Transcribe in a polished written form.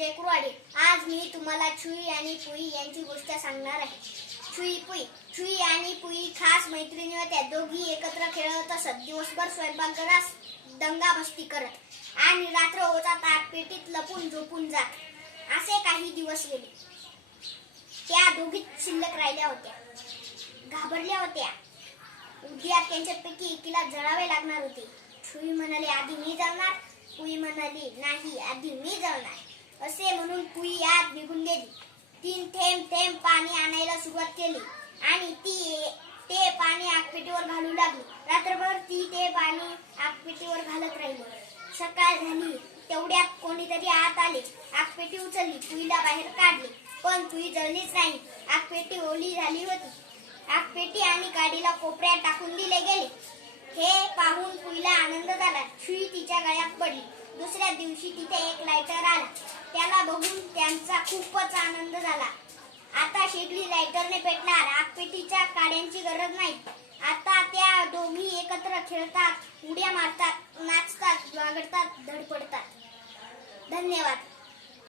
विजय कुराडे. आज मी तुम्हाला छुई आणि पुई यांची गोष्ट सांगणार आहे. छुई पुई. छुई आणि पुई खास मैत्रिणी होत्या. दोघी एकत्र खेळत असत. दिवसभर स्वयंपाकघरात दंगामस्ती करत आणि रात्र होतात आत पेटीत लपून झोपून जात. असे काही दिवस गेले. त्या दोघीच शिल्लक राहिल्या होत्या. घाबरल्या होत्या. उद्या त्यांच्यापैकी एकीला जळावे लागणार होते. छुई म्हणाली, आधी मी जळणार. पुई म्हणाली, नाही, आधी मी जळणार. असे म्हणून पुई आत निघून गेली. तीन थेंब थेंब पाणी आणायला सुरुवात केली आणि ते पाणी आगपेटीवर घालू लागली. रात्रभर ती ते पाणी आगपेटीवर घालत राहिली. सकाळ झाली तेवढ्यात कोणीतरी आत आले. आगपेटी उचलली. पुईला बाहेर काढले, पण पुई जळलीच नाही. आगपेटी ओली झाली होती. आगपेटी आणि गाडीला कोपऱ्यात टाकून दिले गेले. हे पाहून पुईला आनंद झाला. छुई तिच्या गळ्यात पडली. दुसऱ्या दिवशी तिथे एक लायटर आला. त्याला बघून त्यांचा खूपच आनंद झाला. आता शेगडी लायटरने पेटणार. आगपेटीच्या काड्यांची गरज नाही. आता त्या दोघी एकत्र खेळतात, उड्या मारतात, नाचतात, बागडतात, धडपडतात. धन्यवाद.